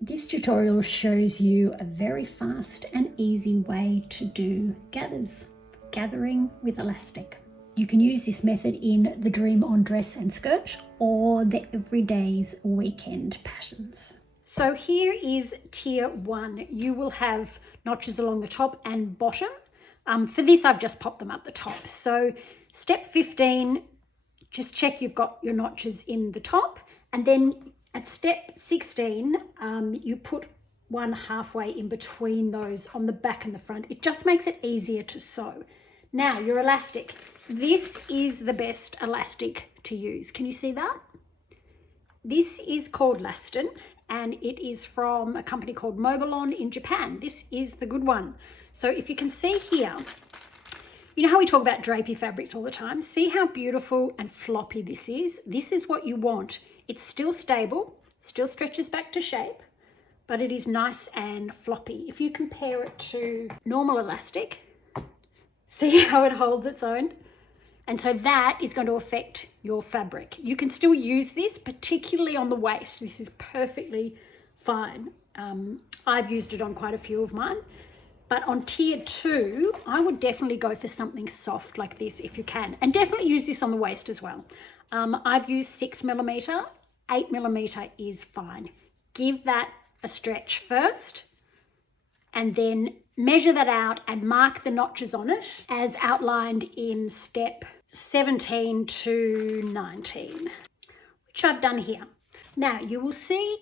This tutorial shows you a very fast and easy way to do gathering with elastic. You can use this method in the dream on dress and skirt or the everyday's weekend patterns. So here is tier 1. You will have notches along the top and bottom. For this, I've just popped them up the top. So step 15, just check you've got your notches in the top, and then at step 16, you put one halfway in between those on the back and the front. It just makes it easier to sew. Now, your elastic. This is the best elastic to use. Can you see that? This is called Lastin, and it is from a company called Mobilon in Japan. This is the good one. So if you can see here, you know how we talk about drapey fabrics all the time? See how beautiful and floppy this is? This is what you want. It's still stable, still stretches back to shape, but it is nice and floppy. If you compare it to normal elastic, see how it holds its own? And so that is going to affect your fabric. You can still use this, particularly on the waist. This is perfectly fine. I've used it on quite a few of mine. But on tier 2, I would definitely go for something soft like this if you can. And definitely use this on the waist as well. I've used 6mm, 8mm is fine. Give that a stretch first and then measure that out and mark the notches on it as outlined in step 17 to 19, which I've done here. Now you will see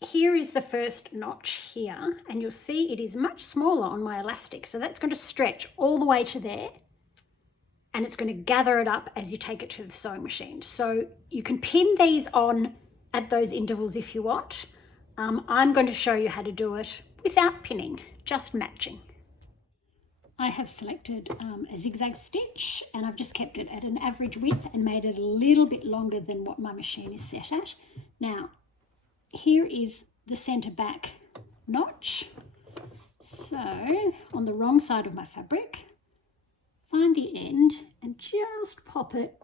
here is the first notch here, and you'll see it is much smaller on my elastic. So that's going to stretch all the way to there, and it's going to gather it up as you take it to the sewing machine. So you can pin these on at those intervals if you want. I'm going to show you how to do it without pinning, just matching. I have selected a zigzag stitch, and I've just kept it at an average width and made it a little bit longer than what my machine is set at. Now, here is the center back notch. So on the wrong side of my fabric, find the end and just pop it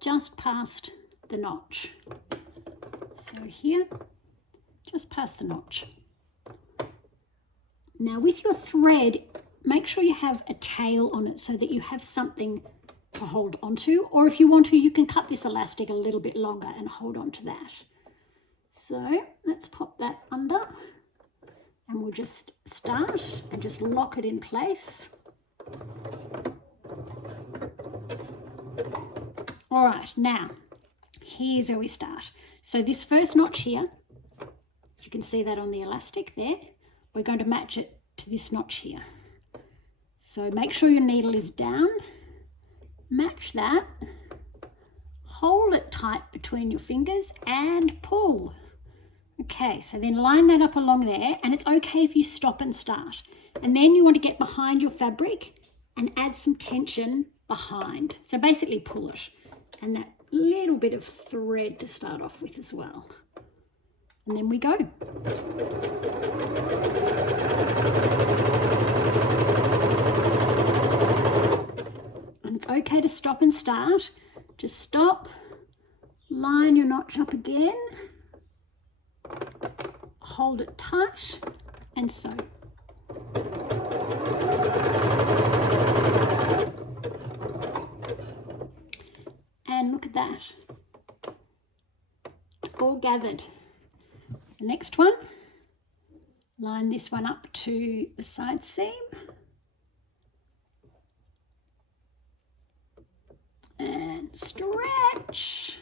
just past the notch. So here, just past the notch. Now with your thread, make sure you have a tail on it so that you have something to hold onto, or if you want to, you can cut this elastic a little bit longer and hold on to that. So let's pop that under, and we'll just start and just lock it in place. All right, now here's where we start. So this first notch here, if you can see that on the elastic there, we're going to match it to this notch here. So make sure your needle is down, match that, hold it tight between your fingers and pull. Okay, so then line that up along there, and it's okay if you stop and start. And then you want to get behind your fabric and add some tension behind. So basically pull it, and that little bit of thread to start off with as well. And then we go. And it's okay to stop and start. Just stop, line your notch up again, hold it tight, and sew. And look at that. It's all gathered. The next one, line this one up to the side seam. And stretch.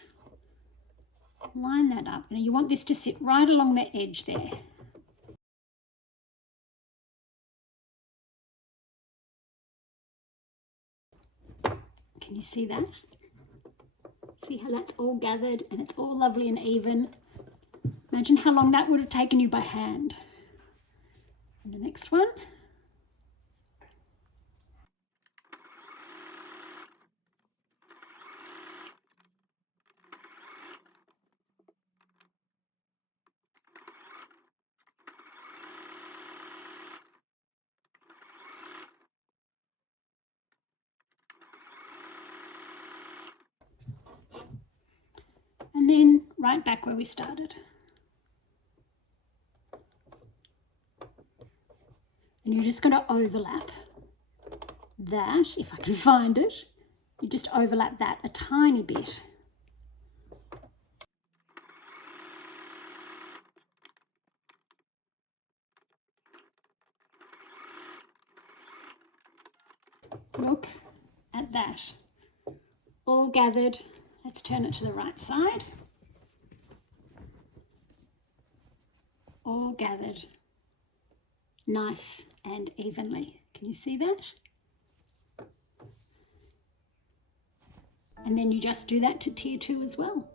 Line that up. Now you want this to sit right along the edge there. Can you see that? See how that's all gathered and it's all lovely and even. Imagine how long that would have taken you by hand. And the next one. And then right back where we started. And you're just going to overlap that, if I can find it. You just overlap that a tiny bit. Look at that. All gathered. Let's turn it to the right side. All gathered nice and evenly. Can you see that? And then you just do that to tier 2 as well.